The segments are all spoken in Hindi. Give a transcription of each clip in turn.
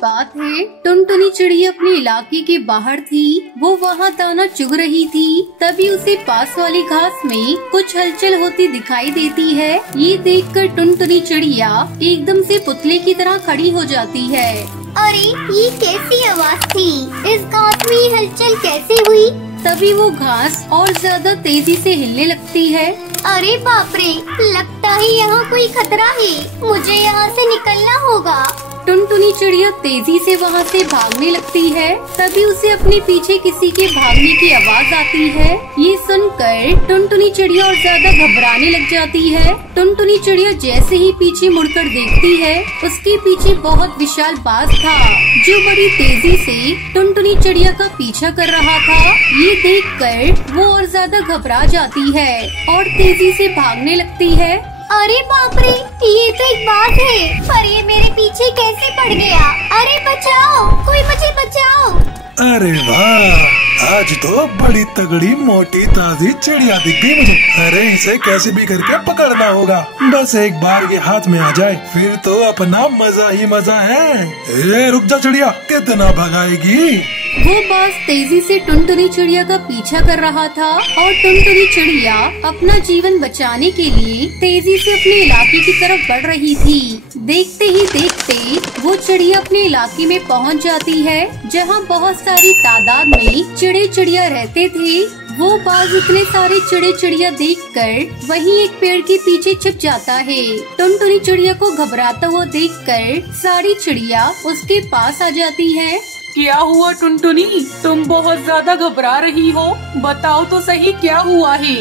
बात है, टुनटुनी चिड़िया अपने इलाके के बाहर थी। वो वहाँ दाना चुग रही थी। तभी उसे पास वाली घास में कुछ हलचल होती दिखाई देती है। ये देखकर टुनटुनी चिड़िया एकदम से पुतले की तरह खड़ी हो जाती है। अरे ये कैसी आवाज थी? इस घास में ये हलचल कैसे हुई? तभी वो घास और ज्यादा तेजी से हिलने लगती है। अरे बाप रे, लगता है यहाँ कोई खतरा है। मुझे यहाँ से निकलना होगा। टुनटुनी चिड़िया तेजी से वहाँ से भागने लगती है। तभी उसे अपने पीछे किसी के भागने की आवाज आती है। ये सुनकर टुनटुनी चिड़िया और ज्यादा घबराने लग जाती है। टुनटुनी चिड़िया जैसे ही पीछे मुड़कर देखती है, उसके पीछे बहुत विशाल बाज था जो बड़ी तेजी से टुनटुनी चिड़िया का पीछा कर रहा था। ये देखकर वो और ज्यादा घबरा जाती है और तेजी से भागने लगती है। अरे बाप रे, ये तो एक बाघ है, पर ये मेरे पीछे कैसे पड़ गया? अरे बचाओ, कोई मुझे बचाओ। अरे वाह, आज तो बड़ी तगड़ी मोटी ताजी चिड़िया दिख गई मुझे। अरे इसे कैसे भी करके पकड़ना होगा। बस एक बार ये हाथ में आ जाए फिर तो अपना मजा ही मजा है। रुक जा चिड़िया, कितना भगाएगी? वो बाज तेजी से टुनटुनी चिड़िया का पीछा कर रहा था और टुनटुनी चिड़िया अपना जीवन बचाने के लिए तेजी से अपने इलाके की तरफ बढ़ रही थी। देखते ही देखते वो चिड़िया अपने इलाके में पहुंच जाती है, जहां बहुत सारी तादाद में चिड़े चिड़िया रहते थे। वो बाज इतने सारे चिड़े चिड़िया देखकर वहीं एक पेड़ के पीछे छिप जाता है। टुनटुनी चिड़िया को घबराता हुआ देखकर सारी चिड़िया उसके पास आ जाती है। क्या हुआ टुनटुनी, तुम बहुत ज्यादा घबरा रही हो? बताओ तो सही क्या हुआ है?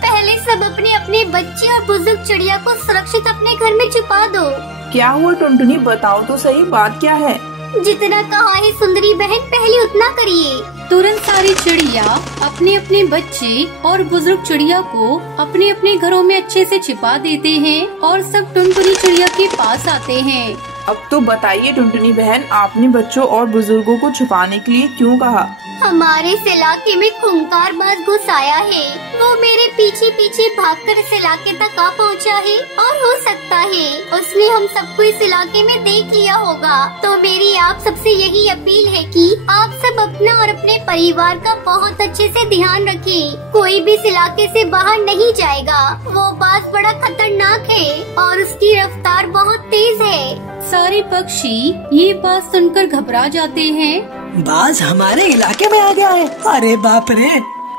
पहले सब अपने अपने बच्चे और बुजुर्ग चिड़िया को सुरक्षित अपने घर में छुपा दो। क्या हुआ टुनटुनी, बताओ तो सही, बात क्या है? जितना कहा है सुंदरी बहन, पहले उतना करिए। तुरंत सारी चिड़िया अपने अपने बच्चे और बुजुर्ग चिड़िया को अपने अपने घरों में अच्छे से छिपा देते हैं और सब टुनटुनी चिड़िया के पास आते हैं। अब तो बताइए टुनटुनी बहन, आपने बच्चों और बुजुर्गों को छुपाने के लिए क्यों कहा? हमारे इस इलाके में खूंखार बाज घुस आया है। वो मेरे पीछे पीछे भागकर इस इलाके तक आ पहुंचा है और हो सकता है उसने हम सबको इस इलाके में देख लिया होगा। तो मेरी आप सबसे यही अपील है कि आप सब अपना और अपने परिवार का बहुत अच्छे से ध्यान रखें। कोई भी इस इलाके से बाहर नहीं जाएगा। वो बाज बड़ा खतरनाक है और उसकी रफ्तार बहुत तेज है। सारे पक्षी ये बात सुनकर घबरा जाते हैं। बाज हमारे इलाके में आ गया है। अरे बाप रे।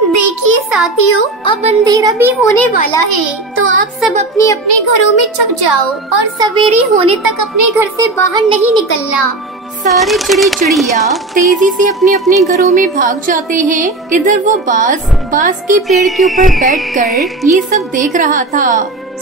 देखिए साथियों, अब अंधेरा भी होने वाला है, तो आप सब अपने अपने घरों में छुप जाओ और सवेरे होने तक अपने घर से बाहर नहीं निकलना। सारे चिड़े चिड़िया तेजी से अपने अपने घरों में भाग जाते हैं। इधर वो बाज के पेड़ के ऊपर बैठकर ये सब देख रहा था।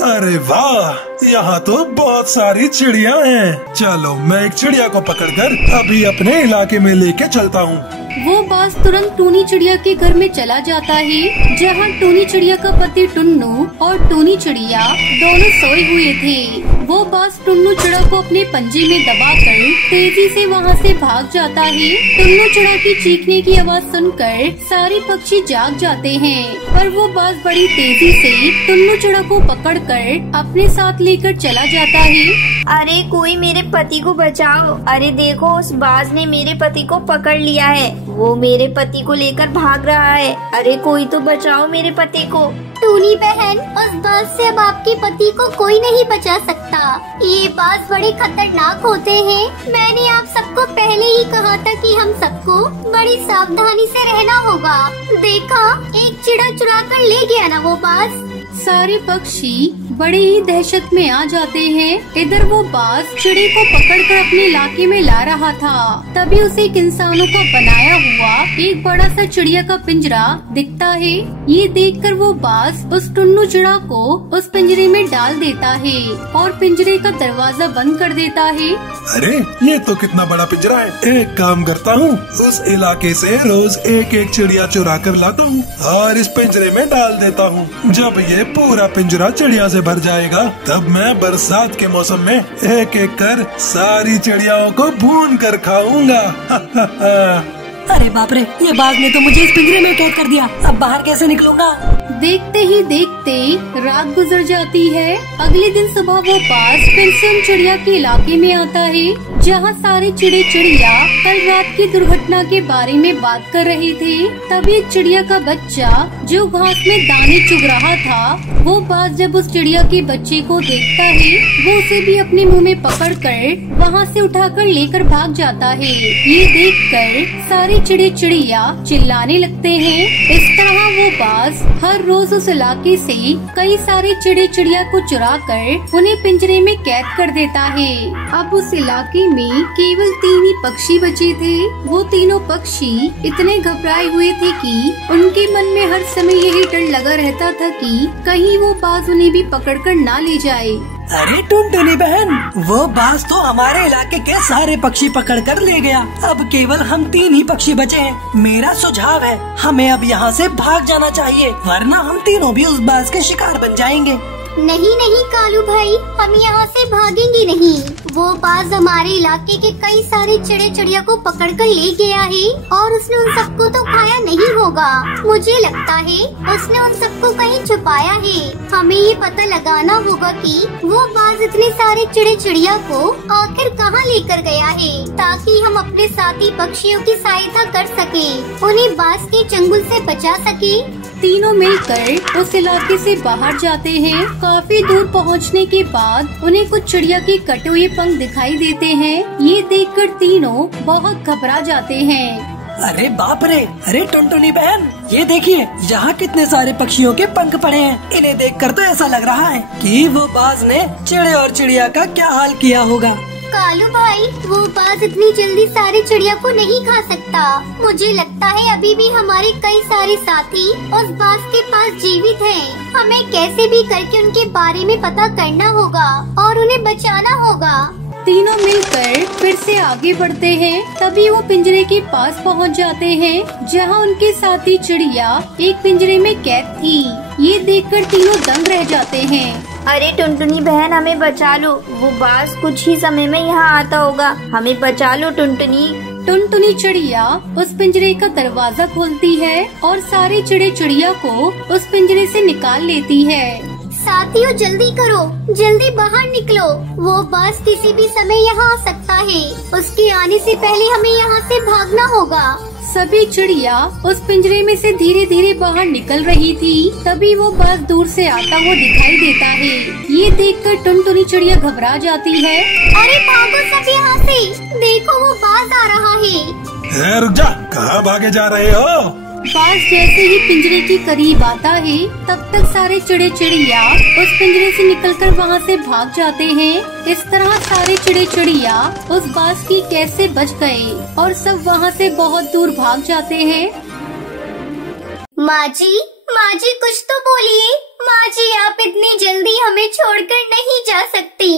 अरे वाह, यहाँ तो बहुत सारी चिड़िया हैं। चलो मैं एक चिड़िया को पकड़कर अभी अपने इलाके में लेके चलता हूँ। वो बाज तुरंत टूनी चिड़िया के घर में चला जाता है, जहाँ टूनी चिड़िया का पति टुन्नू और टूनी चिड़िया दोनों सोए हुए थे। वो बाज टुन्नू चिड़ा को अपने पंजे में दबाकर तेजी से वहाँ से भाग जाता है। टुन्नू चिड़ा की चीखने की आवाज सुनकर सारे पक्षी जाग जाते हैं, पर वो बाज बड़ी तेजी से टुन्नू चिड़ा को पकड़कर अपने साथ लेकर चला जाता है। अरे कोई मेरे पति को बचाओ। अरे देखो, उस बाज ने मेरे पति को पकड़ लिया है। वो मेरे पति को लेकर भाग रहा है। अरे कोई तो बचाओ मेरे पति को। टूनी बहन, उस बाज से अब आपके पति को कोई नहीं बचा सकता। ये बाज बड़े खतरनाक होते हैं। मैंने आप सबको पहले ही कहा था कि हम सबको बड़ी सावधानी से रहना होगा। देखा, एक चिड़ा चुरा कर ले गया ना वो बाज। सारे पक्षी बड़े ही दहशत में आ जाते हैं। इधर वो बाज चिड़े को पकड़कर अपने इलाके में ला रहा था। तभी उसे एक इंसानों का बनाया हुआ एक बड़ा सा चिड़िया का पिंजरा दिखता है। ये देखकर वो बाज उस टुन्नू चिड़ा को उस पिंजरे में डाल देता है और पिंजरे का दरवाजा बंद कर देता है। अरे ये तो कितना बड़ा पिंजरा है। एक काम करता हूँ, उस इलाके से रोज एक एक चिड़िया चुरा कर लाता हूँ और इस पिंजरे में डाल देता हूँ। जब ये पूरा पिंजरा चिड़िया से भर जाएगा, तब मैं बरसात के मौसम में एक एक कर सारी चिड़ियाओं को भून कर खाऊंगा। अरे बाप रे, ये बाघ ने तो मुझे इस पिंजरे में कैद कर दिया। अब बाहर कैसे निकलूंगा? देखते ही देखते रात गुजर जाती है। अगले दिन सुबह वो बाज फिर से उन चिड़िया के इलाके में आता है जहाँ सारे चिड़े चिड़िया कल रात की दुर्घटना के बारे में बात कर रहे थे। तभी एक चिड़िया का बच्चा जो घास में दाने चुग रहा था, वो बाज जब उस चिड़िया के बच्चे को देखता है, वो उसे भी अपने मुंह में पकड़कर वहाँ से उठाकर लेकर भाग जाता है। ये देखकर सारे चिड़े चिड़िया चिल्लाने लगते हैं। इस तरह वो बाज हर रोज उस इलाके से कई सारे चिड़े चिड़िया को चुरा कर उन्हें पिंजरे में कैद कर देता है। अब उस इलाके में केवल 3 ही पक्षी बचे थे। वो तीनों पक्षी इतने घबराए हुए थे कि उनके मन में हर समय यही डर लगा रहता था कि कहीं वो बाज उन्हें भी पकड़कर ना ले जाए। अरे टुनटुनी बहन, वो बाज तो हमारे इलाके के सारे पक्षी पकड़ कर ले गया। अब केवल हम 3 ही पक्षी बचे हैं। मेरा सुझाव है, हमें अब यहाँ से भाग जाना चाहिए, वरना हम तीनों भी उस बाज के शिकार बन जाएंगे। नहीं नहीं कालू भाई, हम यहाँ से भागेंगे नहीं। वो बाज हमारे इलाके के कई सारे चिड़े चिड़िया को पकड़ कर ले गया है और उसने उन सबको तो खाया नहीं होगा। मुझे लगता है उसने उन सबको कहीं छुपाया है। हमें ये पता लगाना होगा कि वो बाज इतने सारे चिड़े चिड़िया को आखिर कहाँ लेकर गया है, ताकि हम अपने साथी पक्षियों की सहायता कर सके, उन्हें बाज के चंगुल से बचा सके। तीनों मिलकर उस इलाके से बाहर जाते हैं। काफी दूर पहुंचने के बाद उन्हें कुछ चिड़िया के कटे हुए पंख दिखाई देते हैं। ये देखकर तीनों बहुत घबरा जाते हैं। अरे बाप रे, अरे टुनटुनी बहन, ये देखिए यहाँ कितने सारे पक्षियों के पंख पड़े हैं। इन्हें देखकर तो ऐसा लग रहा है कि वो बाज ने चिड़े और चिड़िया का क्या हाल किया होगा। कालू भाई, वो बाज इतनी जल्दी सारे चिड़िया को नहीं खा सकता। मुझे लगता है अभी भी हमारे कई सारे साथी उस बाज के पास जीवित हैं। हमें कैसे भी करके उनके बारे में पता करना होगा और उन्हें बचाना होगा। तीनों मिलकर फिर से आगे बढ़ते हैं। तभी वो पिंजरे के पास पहुंच जाते हैं जहां उनके साथी चिड़िया एक पिंजरे में कैद थी। ये देखकर तीनों दंग रह जाते हैं। अरे टुनटुनी बहन, हमें बचा लो, वो बाज कुछ ही समय में यहाँ आता होगा, हमें बचा लो टुनटुनी। टुनटुनी चिड़िया उस पिंजरे का दरवाजा खोलती है और सारे चिड़े चिड़िया को उस पिंजरे से निकाल लेती है। साथियों जल्दी करो, जल्दी बाहर निकलो, वो बाज किसी भी समय यहाँ आ सकता है। उसके आने से पहले हमें यहाँ से भागना होगा। सभी चिड़िया उस पिंजरे में से धीरे धीरे बाहर निकल रही थी। तभी वो बाज दूर से आता हुआ दिखाई देता है। ये देखकर टुनटुनी चिड़िया घबरा जाती है। अरे भागो सब यहाँ से, देखो वो बाज आ रहा है। रुक जा, कहाँ भागे जा रहे हो? बाज जैसे ही पिंजरे के करीब आता है, तब तक सारे चिड़े चिड़िया उस पिंजरे से निकलकर वहाँ से भाग जाते हैं। इस तरह सारे चिड़े चिड़िया उस बाज की कैद से बच गए और सब वहाँ से बहुत दूर भाग जाते हैं। माँ जी कुछ तो बोलिए। माँ जी, आप इतनी जल्दी हमें छोड़कर नहीं जा सकती।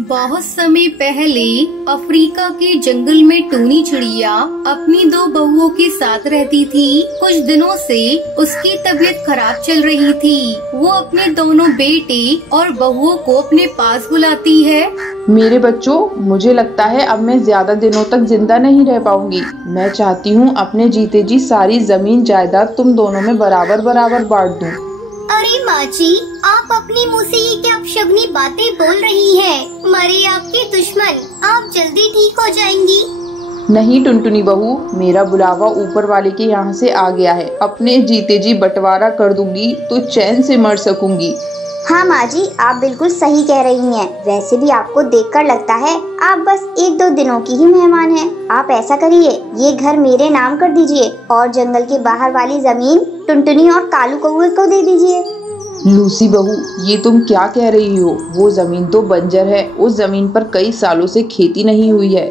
बहुत समय पहले अफ्रीका के जंगल में टूनी चिड़िया अपनी 2 बहुओं के साथ रहती थी। कुछ दिनों से उसकी तबीयत खराब चल रही थी। वो अपने दोनों बेटे और बहुओं को अपने पास बुलाती है। मेरे बच्चों, मुझे लगता है अब मैं ज्यादा दिनों तक जिंदा नहीं रह पाऊंगी। मैं चाहती हूँ अपने जीते जी सारी जमीन जायदाद तुम दोनों में बराबर बराबर बांट दूँ। अरे माँ जी, आप अपने मुँह से ये क्या अपशगुनी बातें बोल रही हैं? मरे आपके दुश्मन, आप जल्दी ठीक हो जाएंगी। नहीं टुनटुनी बहू, मेरा बुलावा ऊपर वाले के यहाँ से आ गया है। अपने जीते जी बंटवारा कर दूंगी तो चैन से मर सकूंगी। हाँ माँ जी, आप बिल्कुल सही कह रही हैं। वैसे भी आपको देखकर लगता है आप बस 1-2 दिनों की ही मेहमान हैं। आप ऐसा करिए, ये घर मेरे नाम कर दीजिए और जंगल के बाहर वाली जमीन टुनटुनी और कालू कौवे को दे दीजिए। लूसी बहू, ये तुम क्या कह रही हो? वो जमीन तो बंजर है, उस जमीन पर कई सालों से खेती नहीं हुई है।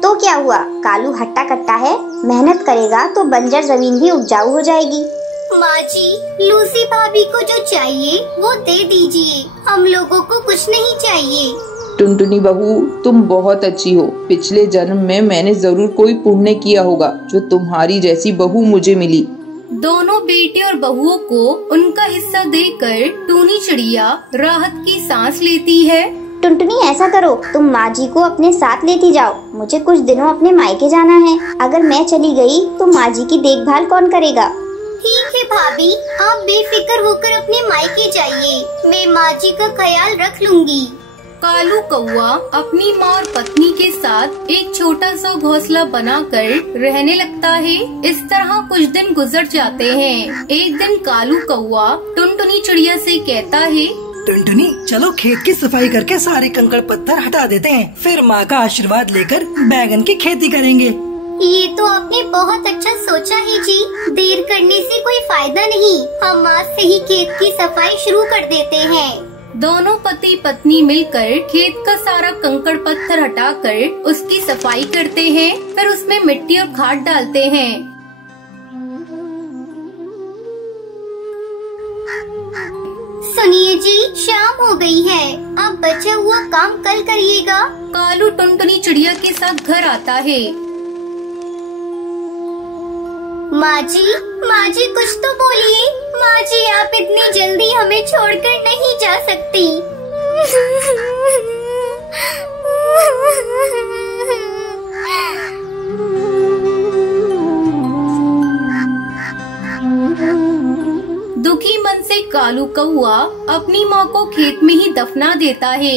तो क्या हुआ, कालू हट्टा कट्टा है, मेहनत करेगा तो बंजर जमीन भी उपजाऊ हो जाएगी। माँ जी, लूसी भाभी को जो चाहिए वो दे दीजिए, हम लोगों को कुछ नहीं चाहिए। टुनटुनी बहू, तुम बहुत अच्छी हो। पिछले जन्म में मैंने जरूर कोई पुण्य किया होगा जो तुम्हारी जैसी बहू मुझे मिली। दोनों बेटे और बहुओं को उनका हिस्सा देकर टूनी चिड़िया राहत की सांस लेती है। टुनटुनी ऐसा करो, तुम माँ जी को अपने साथ लेती जाओ। मुझे कुछ दिनों अपने मायके जाना है। अगर मैं चली गई तो माँ जी की देखभाल कौन करेगा? ठीक है भाभी, आप बेफिक्र होकर अपने मायके जाइए। मैं माँ जी का ख्याल रख लूँगी। कालू कौआ अपनी माँ और पत्नी के साथ एक छोटा सा घोंसला बनाकर रहने लगता है। इस तरह कुछ दिन गुजर जाते हैं। एक दिन कालू कौआ टुनटुनी चिड़िया से कहता है, टुनटुनी चलो खेत की सफाई करके सारे कंकड़ पत्थर हटा देते हैं, फिर माँ का आशीर्वाद लेकर बैगन की खेती करेंगे। ये तो आपने बहुत अच्छा सोचा है जी। देर करने से कोई फायदा नहीं। हम आज से ही खेत की सफाई शुरू कर देते हैं। दोनों पति पत्नी मिलकर खेत का सारा कंकड़ पत्थर हटाकर उसकी सफाई करते हैं। फिर उसमें मिट्टी और खाद डालते हैं। सुनिए जी, शाम हो गई है। अब बचा हुआ काम कल करिएगा। कालू टुनटुनी चिड़िया के साथ घर आता है। माँ जी कुछ तो बोलिए। माँ जी, आप इतनी जल्दी हमें छोड़कर नहीं जा सकती। दुखी मन से कालू कौआ अपनी माँ को खेत में ही दफना देता है।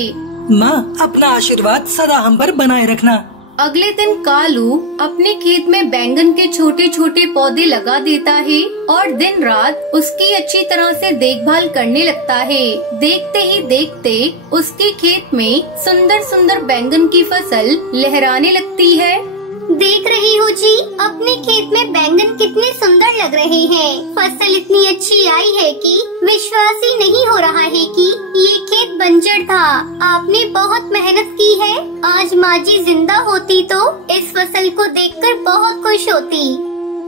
माँ, अपना आशीर्वाद सदा हम पर बनाए रखना। अगले दिन कालू अपने खेत में बैंगन के छोटे छोटे पौधे लगा देता है और दिन रात उसकी अच्छी तरह से देखभाल करने लगता है। देखते ही देखते उसके खेत में सुंदर सुंदर बैंगन की फसल लहराने लगती है। देख रही हो जी, अपने खेत में बैंगन कितने सुंदर लग रहे हैं। फसल इतनी अच्छी आई है कि विश्वास ही नहीं हो रहा है कि ये खेत बंजर था। आपने बहुत मेहनत की है। आज माँ जी जिंदा होती तो इस फसल को देखकर बहुत खुश होती।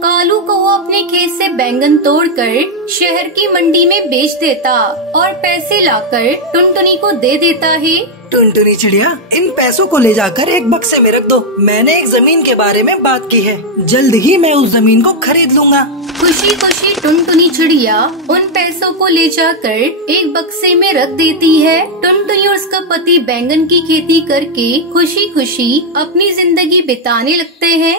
कालू कौआ अपने खेत से बैंगन तोड़कर शहर की मंडी में बेच देता और पैसे लाकर टुनटुनी को दे देता है। टुनटुनी चिड़िया, इन पैसों को ले जाकर एक बक्से में रख दो। मैंने एक जमीन के बारे में बात की है, जल्द ही मैं उस जमीन को खरीद लूँगा। खुशी खुशी टुनटुनी चिड़िया उन पैसों को ले जाकर एक बक्से में रख देती है। टुनटुनी और उसका पति बैंगन की खेती करके खुशी खुशी अपनी जिंदगी बिताने लगते हैं।